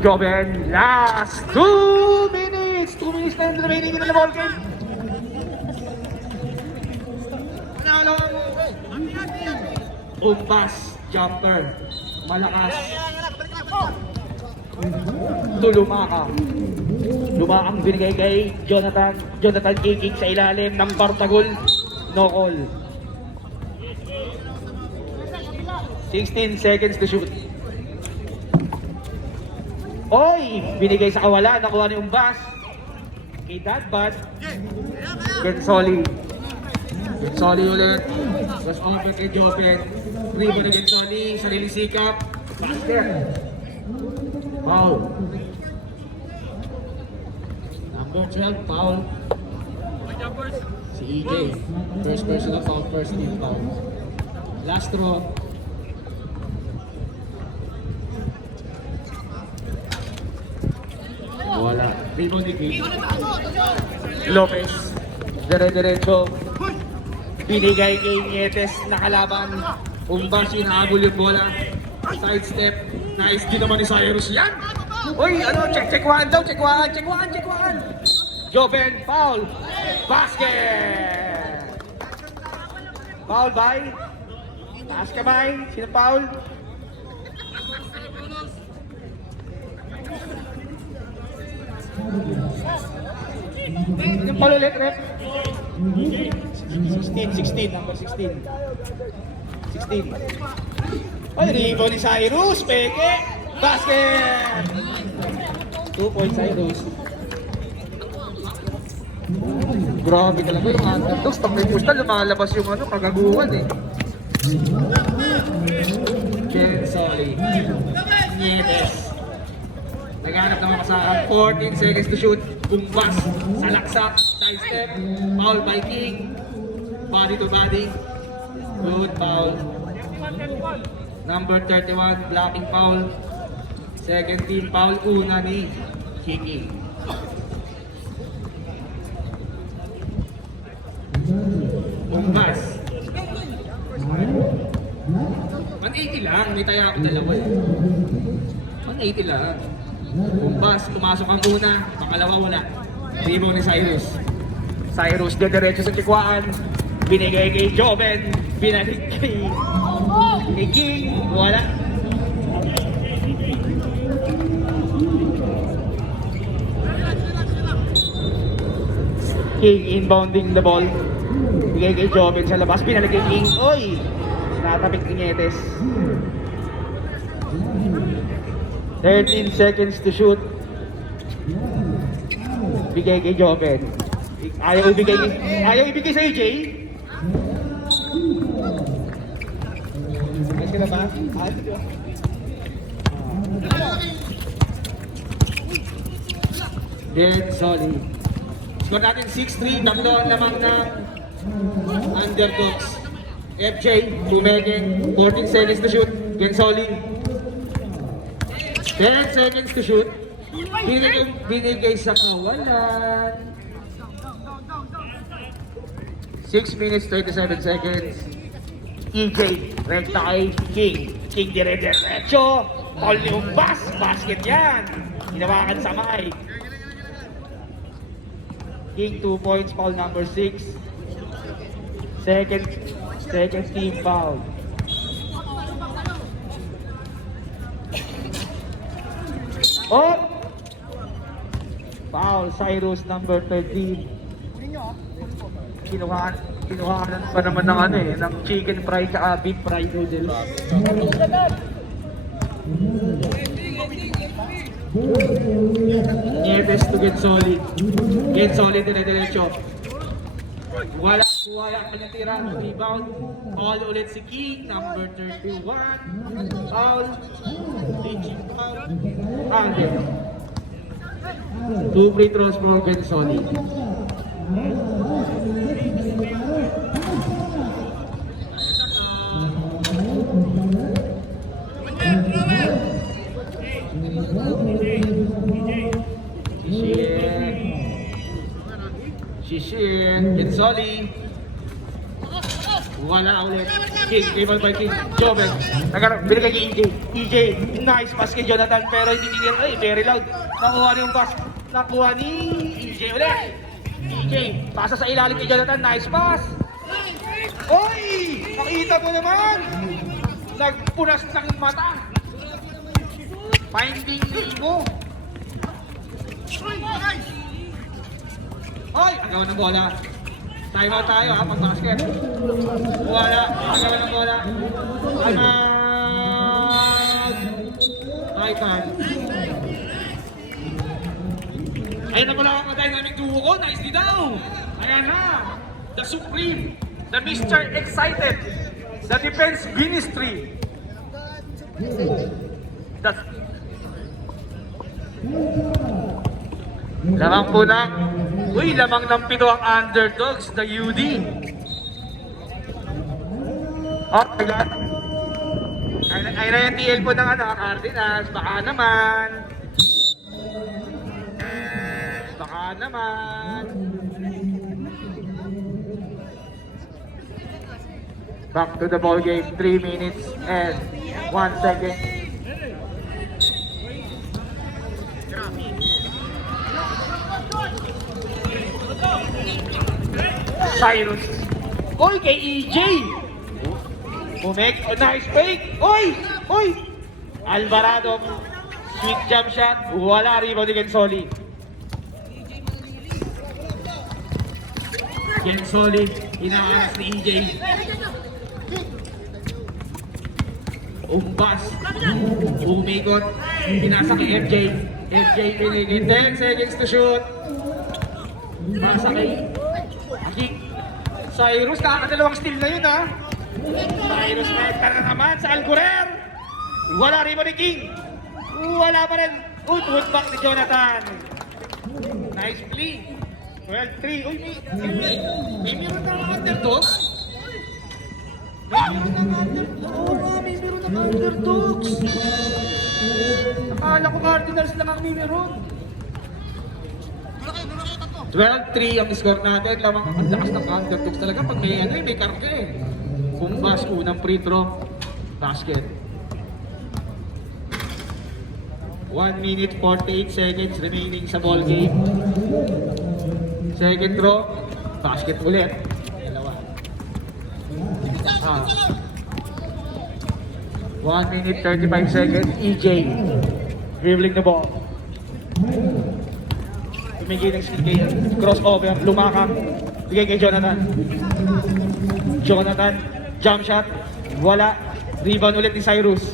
Joven, last 2 minutes! 2 minutes na yung remaining in the ball game. Umpas, jumper, malakas. Tulumaka. Lumakang binigay kay Jonathan kicking sa ilalim ng Bartagol. No call. 16 seconds to shoot. Oy! Binigay sa kawalan. Nakuha ni Umbas. Kay Dadbad. Gensoli. Gensoli ulit. Was open kay Joven. Rebound ni Gensoli. Sariling sikap. Basket. Foul. Number 12, foul. Si EJ. First personal foul, first team foul. Last throw. Wala. Rebound ni King. Lopez. Dire-diretso. Binigay kay Nietes na kalaban. Umbas yung nahabol yung bola. Side step. Nice din naman ni Cyrus yan. Uy, ano, check one daw, check one. Joven, foul. Basket. Foul by. Taas kamay. Sino foul? Yung foul ulit, rep. 16, number 16. 16. Ay, rebound ni Cyrus, peke. Basket! 2 points Cyrus. Grabe talaga yung underdogs. Pag may push na, lumalabas yung ano, kagaguhan eh. Gensoli. Nietes. Naghanap naman kasakan. 14 seconds to shoot. Umbas. Salaksak. Side step. Foul by King. Body to body. Good foul. Number 31, blocking foul. Second team foul, una ni Kiki. Umbas. 180 lang, may taya ako dalawa. 180 lang. Umbas, pumasok ang una, pangalawa wala. Rebound ni Cyrus. Cyrus, diretso sa tikwaan. Binigay kay Joven. Binalik kay King. Wala. King inbounding the ball. Bigay kay Joven sa labas. Binalik kay King. Oy! Natapik ni Nietes. 13 seconds to shoot. Bigay kay Joven. Ayaw ibigay sa AJ. Ayos ka na ba? Gensoli. Score natin 6-3. Tatlo ang lamang ng underdogs. FJ, Tumegen, 14 seconds to shoot. Gensoli. 10 seconds to shoot. Binigay sa kawalan. 6 minutes, 37 seconds. EJ, rekta kay King. King dire-diretso. Paul ni Umbas. Basket yan. Hinawakan sa Mike. King 2 points, foul number 6. Second team foul. Oh! Foul, Cyrus number 13. Kinuhanan pa naman ng ano eh, ng chicken fry at beef fry noodles. Nieves to Gensoli. Gensoli dire-diretso. Wala ang pinatira. Rebound. Foul ulit si King. Number 31. Foul. Reaching foul. Hindi. 2 free throws for Gensoli. Shishin, Gensoli. Wala ulit. King, dribble by King. Joven. Binigay kay EJ. EJ, nice pass kay Jonathan pero hindi tinira. Ay, very loud. Nakuha niya yung pass. Nakuha ni EJ ulit. EJ, pasa sa ilalim kay Jonathan. Nice pass. Oy! Nakita mo naman! Nagpunas ng mata. Finding Nemo. Oy! Agaw ng bola. Time out tayo ha, pag-basket. Wala. Agaw ng bola. Time out. Titan. Ayun na pala ang dynamic duo ko. Nice di daw. Ayan na. The Supreme. The Mr. Excited. The Defense Ministry. That's... Lamang po lang. Uy, lamang ng pito ang underdogs, the UD. Oh, tagal. Ay na yung TL po ng Cardinals. Baka naman. Baka naman. Back to the ball game, 3 minutes and 1 second. Cyrus. Oy, kay EJ. Umake, nice fake. Oy, oy. Alvarado. Sweet jump shot. Wala, rebound ni Gensoli. Gensoli, inaalas ni EJ. Umbas. Umikot. Pinasa kay FJ. FJ pinigin. 10 seconds to shoot. Pasa kay Cyrus, kakadalawang steal na yun ha. Cyrus Mector na naman sa Alcorer. Wala rin mo ni King. Wala pa rin. Put back ni Jonathan. Nice play. 12-3. Uy, may meron na ang underdogs. May meron na underdogs. Akala ko Cardinals lang ang may meron. 12-3 ang score natin. Lamang ang lakas ng underdogs talaga pag may karga eh. Bumbas, unang free throw, basket. 1 minute 48 seconds remaining sa ball game. Second throw, basket ulit. Dalawa. 1 minute 35 seconds, EJ dribbling the ball. Tumigil ng skill kay crossover, lumakang, bigay kay Jonathan. Jonathan, jump shot, wala. Rebound ulit ni Cyrus.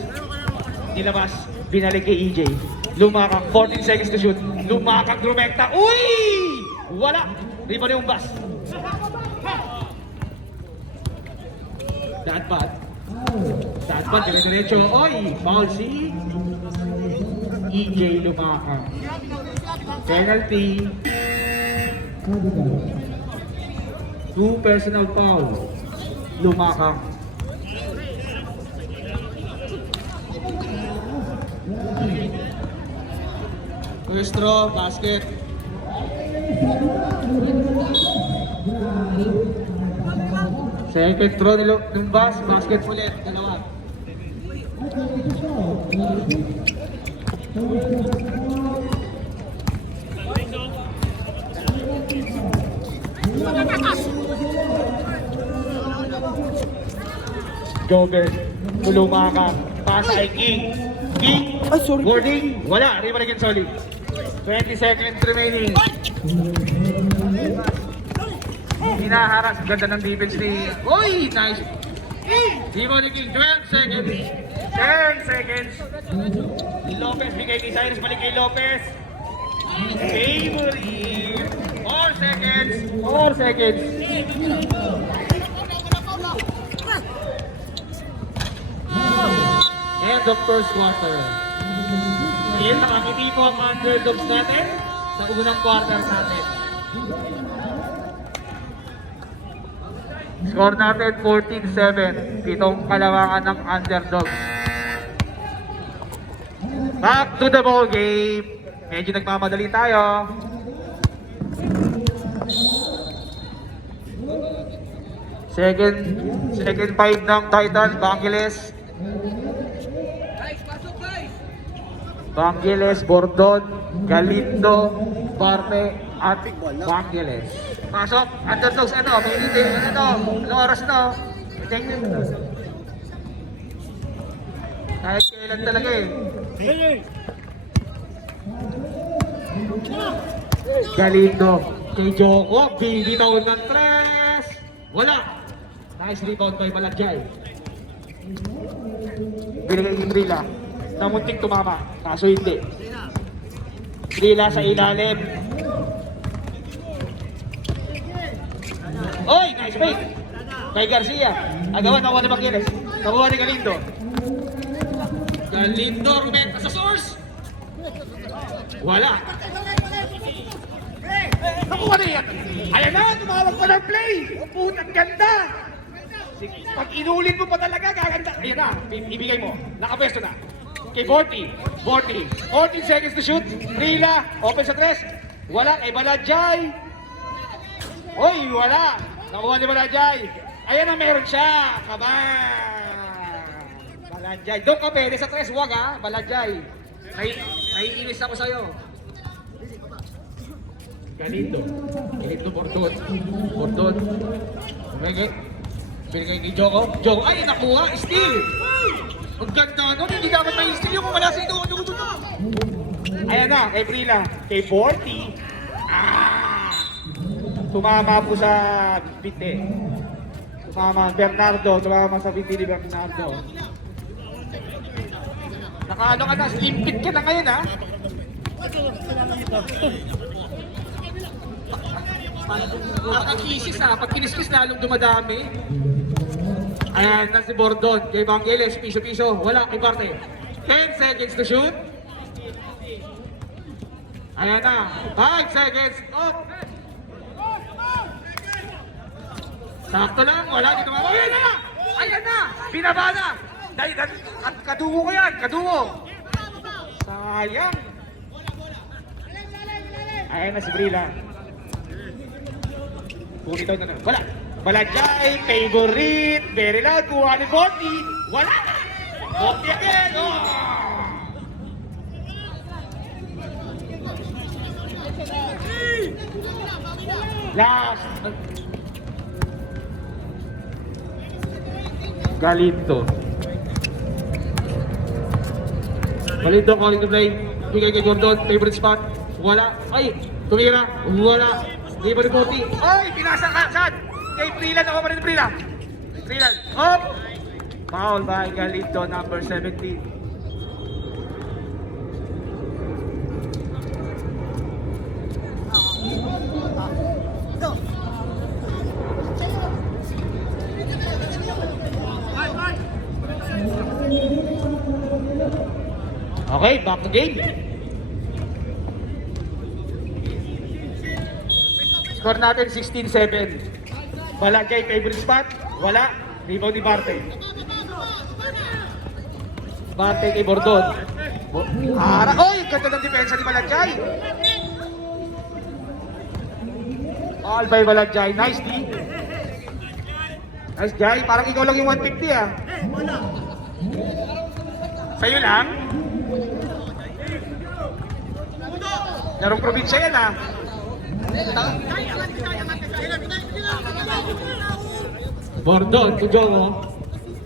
Nilabas, binalik kay EJ. Lumakang, 14 seconds to shoot. Lumakang, drumekta. Uy! Wala. Rebound yung bus. That bad. That bad, dire-diretso. Oy! Foul si EJ lumakang. Penalty. 2 personal foul. Lumakang. First throw, basket. Second throw nilo ng basket ulit, dalawa. Joven, tulumaka, pasa ay King. King, boarding, wala, Riva na Gensoli. 20 seconds remaining. Hinaharas, ganda ng defense ni... Uy, nice! Riva ni King, 12 seconds. 10 seconds. Lopez, bigay kay Cyrus, balik kay Lopez. Favorite. 4 seconds. 4 seconds. End of first quarter. Yan, nakakiti po ang underdogs natin sa unang quarter natin. Score natin 14-7. Pitong kalawangan ng underdogs. Back to the ball game. Medyo nagmamadali tayo. Second five ng Titan, Bangiles. Bangiles, Bordon, Galindo, Barte, at Bangiles. Pasok, underdogs, ano, may meeting, ano, anong oras na? Thank you. Kahit kailan talaga eh. Galindo, kay Joko, bibitaw ng tres. Wala. Nice rebound by Malajay. Binigay ni Brila. Namuntik tumama, kaso hindi. Brila sa ilalim. Oy, nice fake. Kay Garcia. Agawan, nakuha ni Bangiles. Nakuha ni Galindo. Galindo, rumenta sa source. Wala. Nakuha na yan. Ayan na, tumawag pa ng play. Ang putang ganda. Pag inulit mo pa talaga, gaganda. Ayan na, ibigay mo. Nakapwesto na. Kay 40 seconds to shoot. Brila, open sa tres. Wala, kay Balajay. Oy, wala. Nakuha ni Balajay. Ayan na, meron siya. Kaban. Balajay. Doon ka pwede sa tres, wag ha, Balajay. Naiinis ako sa'yo. Galindo. Galindo, Bordon. Binigay kay Joko. Joko, ay, nakuha. Steal. Ang ganda nun. Hindi dapat may steal yung kung wala sa ito. Ayan na, kay Brila. Kay 40. Tumama po sa biti. Tumama sa biti ni Bernardo. Nakaano ka na, limpit ka na ngayon ha. Ang kisis ha, pag kiniskis lalong dumadami. Ayan na si Bordon, kay Bangiles, piso-piso, wala, kay Barte. 10 seconds to shoot. Ayan na, 5 seconds, up. Sakto lang, wala dito mga. Ayan na! Ayan na! Binaba na! Dahil kadungo ko yan, kadungo! Sayang! Ayan na si Brila. Pumitaw na. Wala! Balajay, favorite, very loud, kuha ni Botti. Wala! Botti again! Oh! Last! Galindo calling to play. Bigay kay Gordon, favorite spot. Wala. Ay, tumira. Wala. Di ba ni Botti? Ay, pinasa ka. Saan? Kay Prilan. Ako pa rin Prilan. Prilan. Hop! Foul by Galindo, number 17. Okay, back to game. Score natin 16-7. Balajay, favorite spot. Wala. Rebound ni Barte. Barte kay Bordon. Oy, ganda ng depensa ni Balajay. All by Balajay. Nice D. Nice Jay. Parang ikaw lang yung 150 ah. Sa'yo lang? Larong probinsya yan ah. Bordon to Jongo.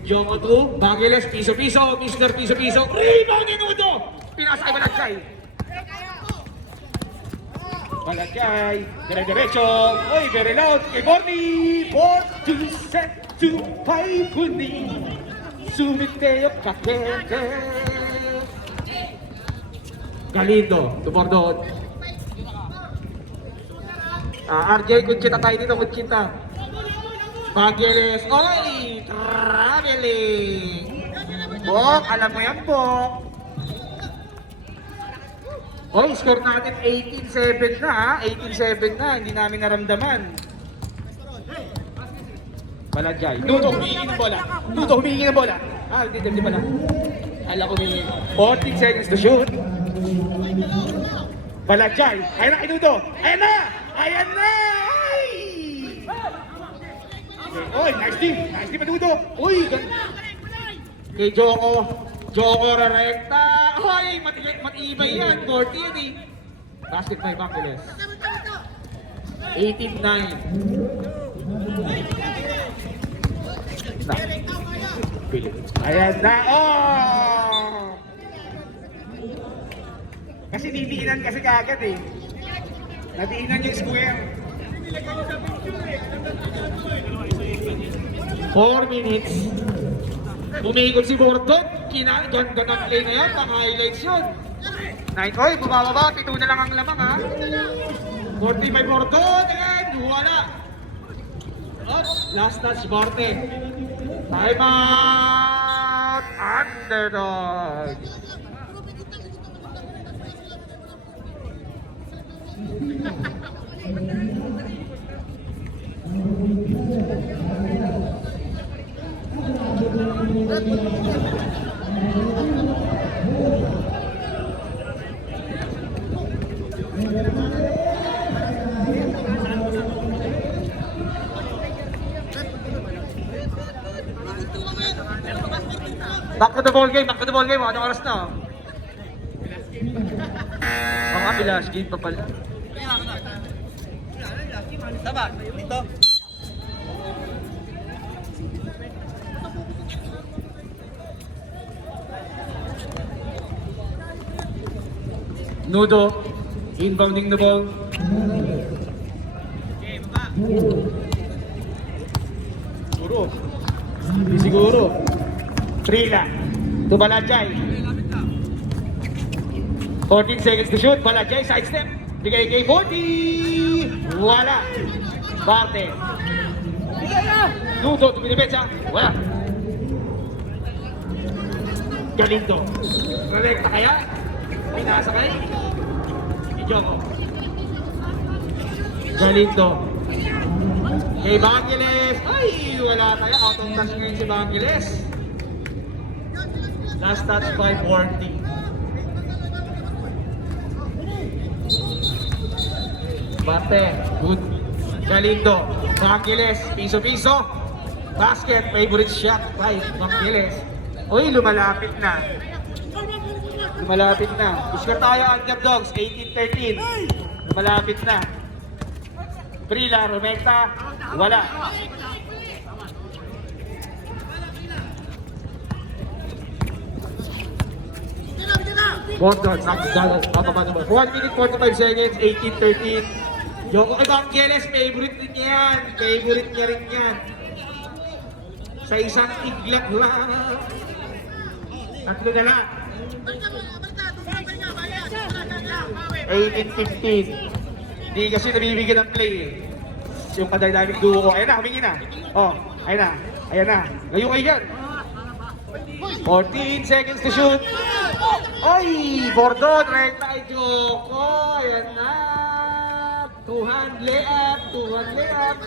Jongo to Bangiles, piso-piso, Mr. Piso-piso. Rebound ni Nudo! Pinasa kay Balajay. Balajay, dire-diretso. Oy, very loud. Kay Borny. 4 to set to 5 kundi. Sumiteo kakete. Galindo to Bordon. RJ, Conchita tayo dito, Conchita. Bangiles, oy! Traveling! Bok, alam mo yan, Bok. Oy, score natin 18-7 na ha. 18-7 na, hindi namin naramdaman. Balajay. Nuto, humingi ng bola. Nuto, humingi ng bola. Hindi pala. Alam ko humingi. 14 seconds to shoot. Balajay. Ayan na, Nuto. Ayan na! Ayan na! Ay! Oy, nice D. Nice D, Padudo. Uy, kay Joko. Joko rarekta. Hoy, matibay yan. 40 yan eh. Basket by Bangules. 18-9. Ayan na. Oh! Kasi didiinan kasi kagad eh. Nadiinan yung square. 4 minutes. Umikot si Bordon. Ganda ng play na yan. Pang-highlights yun. 9. Oy, bumababa. 7 na lang ang lamang ha. 40 by Bordon. And wala. Up. Last touch, Borte. Time out. Underdog. Back to the ball game, back to the ball game. Anong oras na? Ang apilas, game pa pala. Tama, dito. Nudo, inbounding the ball. Siguro. Siguro. Trila. To Balajay. 14 seconds to shoot. Balajay, sidestep. Bigay kay 40. Wala. Barte. Nudo, tuminipecha. Wala. Galindo. Rekta kaya? May nasakay. Ijoko. Galindo. Kay Bangules. Ay, wala tayo. Out of touch ngayon si Bangules. Last touch by 40. Barte. Good. Galindo. Bangules. Piso-piso. Basket. Favorite shot by Bangules. Uy, lumalapit na. Lumalapit na. Push tayo, underdogs. 18-13. Lumalapit na. Prila, Romenta. Wala. Bondon, nakapapa naman. 1 minute, 45 seconds, 18-13. Joko Evangeles, favorite din yan. Favorite niya rin yan. Sa isang iglap lang. Tatlo na lang. 18-15. Hindi kasi nabibigyan ng play eh. Yung kadynamic duo ko. Ayan na, humingi na. Oh, ayan na. Ayan na. Ngayon kayo yan. 14 seconds to shoot. Ay, Bordon, right by Joko. Ayan na. 2-hand layup, 2-hand layup.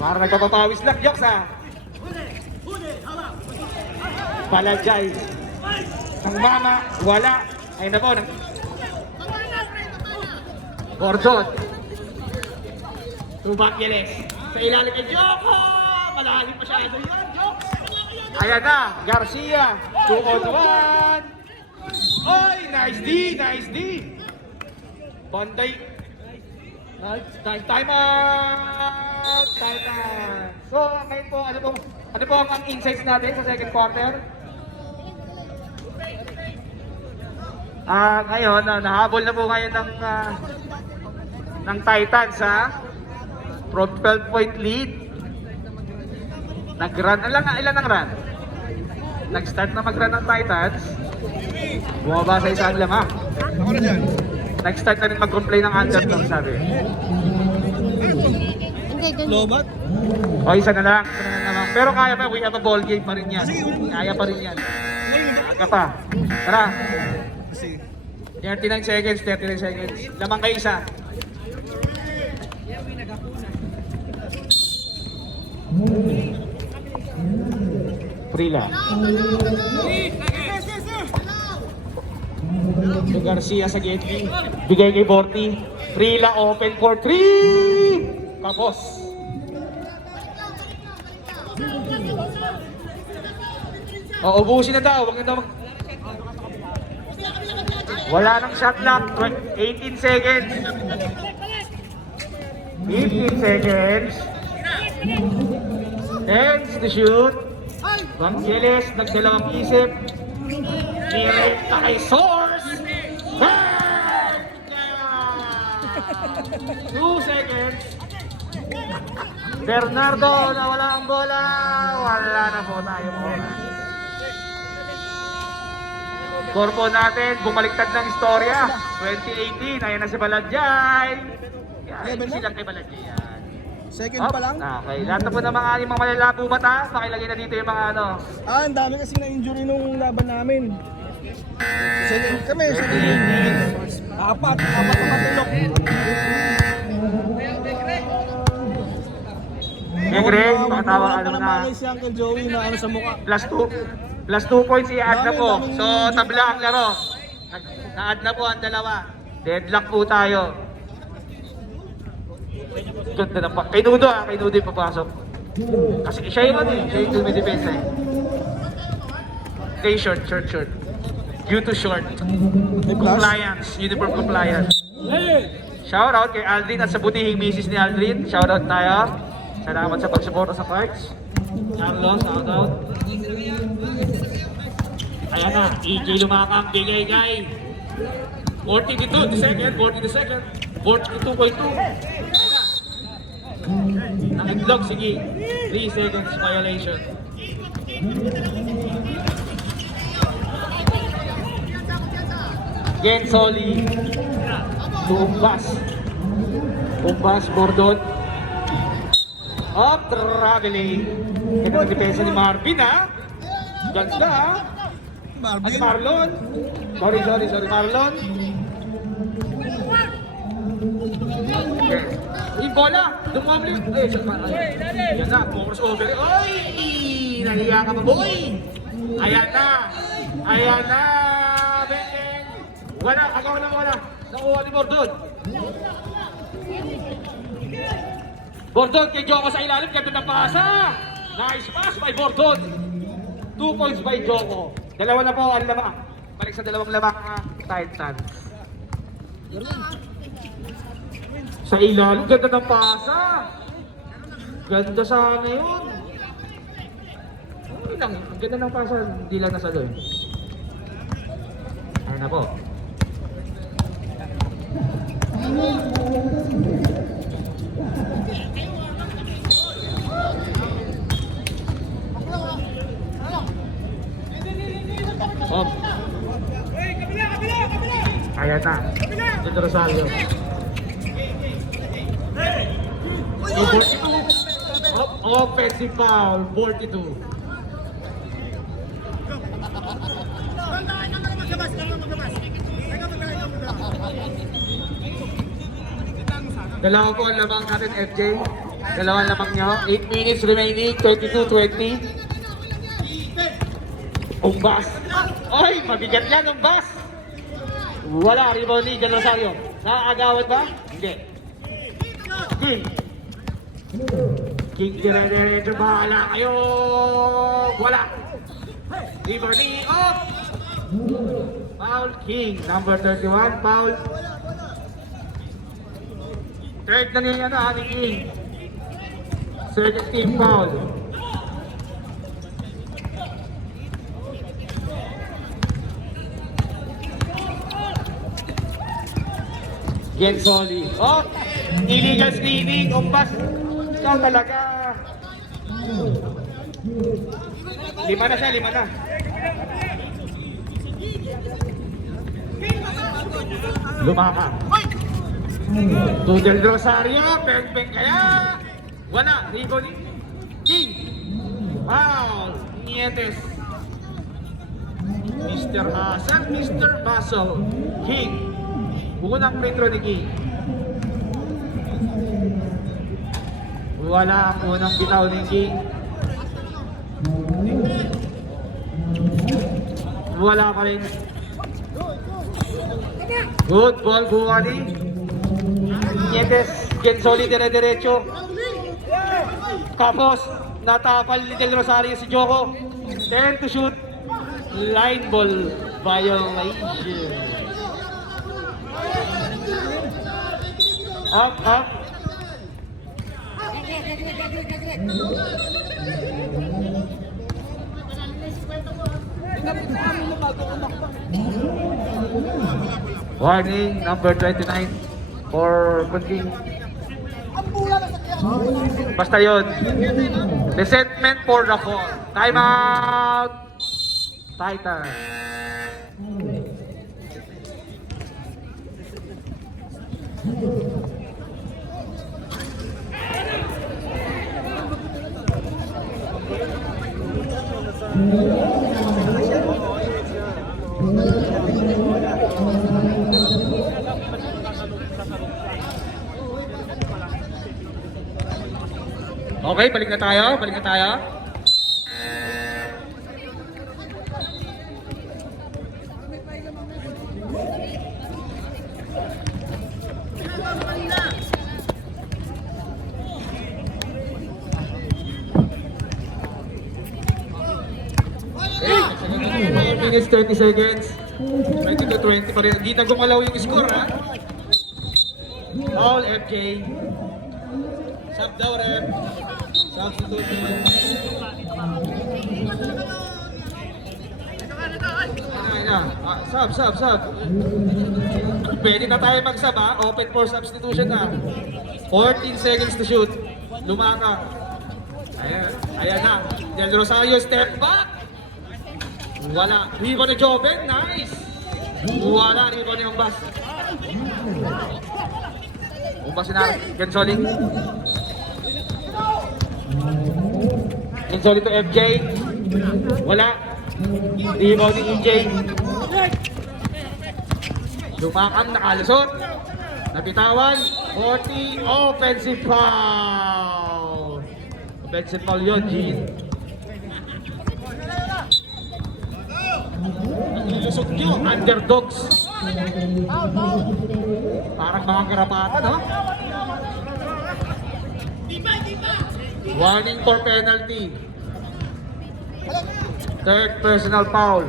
Para nagpapapawis lang, Joks ha. Balajay. Ang mama, wala. Ayun na po. Bordon. Tubakiles. Sa ilalim kay Joko. Malalim pa siya. Ayan na. Garcia. 2-on-1. Oy, nice D. Nice D. Bonday. Time out. Time out. So, ngayon po, ano po ang insights natin sa second quarter? Ngayon, nahabol na po ngayon ng Titans ha. From 12-point lead. Nag-run. Ilan ang run? Nag-start na mag-run ng Titans. Bumaba sa isang lamang. Ako na dyan. Nag-start na rin mag-complain ng underdog, sabi. Lobat? O, isa na lang. Pero kaya pa, we have a ball game pa rin yan. Kaya pa rin yan. Aga pa. Tara. 39 seconds, 39 seconds. Lamang kayo isa. Prila. So Garcia sa Getty. Bigay kay Borty. Prila open for 3. Tapos. O, ubusin na daw. Huwag na daw. Wala nang shot clock. 18 seconds. 15 seconds. 10 to shoot. Vangelis, nagdalawang isip. Nirate na kay Source. 2 seconds. Bernardo, nawala ang bola. Wala na po tayong bola. Korpo natin, bumaliktad ng istorya. 2018, ayan na si Baladjay. Yan, silang kay Baladjay yan. Second pa lang? Okay, lahat na po ng mga malalabo mata, pakilagay na dito yung mga ano. Ang dami kasi na-injury nung laban namin. Second kami, second. Apat ang matulok. Greg, pakatawa ano na. Namalay si Uncle Joey na ano sa mukha. Plus 2 points i-add na po. So, tabla ang laro. Na-add na po ang dalawa. Deadlock po tayo. Ganda na pa. Kay Nudo kay Nudo yung papasok. Kasi siya yung ano siya yung dumidepensa eh. Stay short. Due to short. Compliance, uniform compliance. Shoutout kay Aldrin at sa butihing misis ni Aldrin. Shoutout tayo. Salamat sa pagsuporta sa cards. Shoutout. Ayan na, EJ lumakang bigay guy. 42 the second, 42.2. Nag-block, sige. 3 seconds violation. Gensoli. Umbas, Bordon. Up, traveling. Ito ang depensa ni Marvin, ha? Ganda, ha? At Marlon. Sorry, Marlon. Okay. Yung bola, dumabli. Yan na, focus over. Oy! Nahiya ka pa, boy! Ayan na! Benteng! Wala, agaw na wala. Nakuha ni Bordon. Bordon, kay Joko sa ilalim, ganda na pasa! Nice pass by Bordon. 2 points by Joko. Dalawa na po ang lamang. Balik sa dalawang lamang Titans. Sa ilalim, ganda ng pasa. Ganda sana yun. Okay lang, ang ganda ng pasa, hindi lang nasa doon. Ayun na po. Op. Ayan na. Dito Rosario. Offensive foul, 42. Dalawa po ang lamang natin, FJ. Dalawang lamang nyo. 8 minutes remaining, 22-20. Umbas. Oy, mabigat yan, Umbas. Wala, rebound ni Jan Rosario. Naaagawad ba? Hindi. King dire-diretso, bahala kayo. Wala. Rebound ni off. Foul King, number 31, foul. Third na niya na, ni King. Second team foul. Gensoli. Oh! Illegal screening. Umbas. Ikaw talaga. 5 na siya, 5 na. Lumaka. Tudel Rosario. Peng-peng kaya. Wala. Ribo ni King. Foul. Nietes. Mr. Hasan. Mr. Basel. King. Unang metro ni King. Wala ang unang bitaw ni King. Wala pa rin. Good ball, Buwani. Nietes. Gensoli dire-diretso. Tapos, natapal ni Del Rosario si Joko. 10 to shoot. Line ball violation. Up, up. Warning, number 29 for Kunting. Basta yun. Resentment for the fall. Time out! Tighter. Okay, balik na tayo, balik na tayo. Okay, 5 minutes, 30 seconds. 20 to 20 pa rin. Hindi na gumalaw yung score, ha? All FJ. Sub daw, rep. Substitution. Sub. Pwede na tayo mag-sub, ha? Open for substitution na. 14 seconds to shoot. Lumaka. Ayan na. Del Rosario, step back. Wala. Rebound ni Joven. Nice. Wala. Rebound ni Umbas. Umbas na. Gensoli. Gensoli to FJ. Wala. Rebound ni EJ. Lumakang nakalusot. Napitawan. 40. Offensive foul. Offensive foul yun, Gene. Ilusot nyo, underdogs. Parang mga karapatan, no? Warning for penalty. Third personal foul.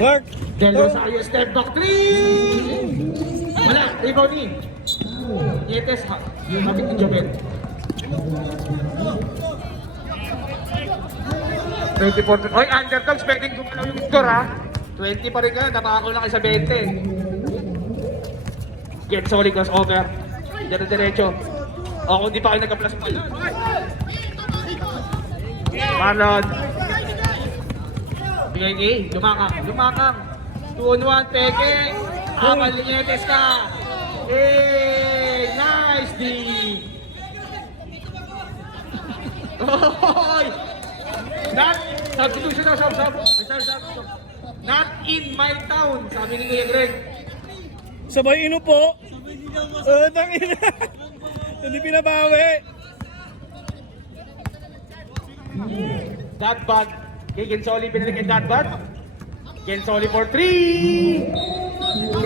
Clark! Del Rosario, step back 3! Wala, rebound ni. Nietes, yung hapit ni Joven. 24. Oy, underdogs, pwedeng gumalaw yung score, ha? 20 pa rin ka, napakakul na kayo sa 20. Gensoli goes over. Diretso. O, kung di pa kayo nagka-plus pa yun. Marlon. Bigay, lumakang. 2-on-1, peke. Amal ni Nietes ka. Hey, nice D. Oy! Not, substitution na, sub. Not in my town, sabi ni Kuya Greg. Sabay ino po. Tangina. Hindi pinabawi. That bag. Kay Gensoli, pinalik kay that bag. Gensoli for 3.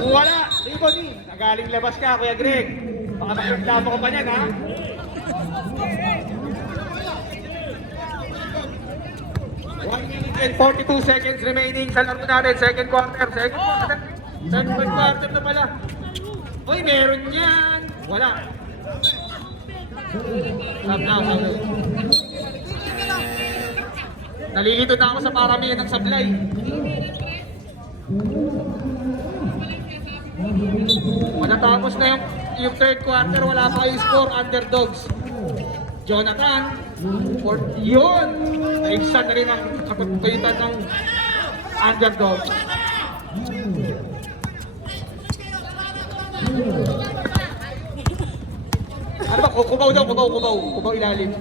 Wala. Rebound ni. Nagaling labas ka, Kuya Greg. Baka nakireklamo ko pa niyan, ha? One minute and 42 seconds remaining sa laro natin. Second quarter na pala. Uy, meron yan. Wala. Sab na. Nalilito na ako sa paramihan ng sablay. Matatapos na yung third quarter, wala pa yung score, underdogs. Jonathan, for yun, naigsan na rin ang kapagpalitan ng underdogs. Ano ba? Kubaw daw, kubaw ilalim.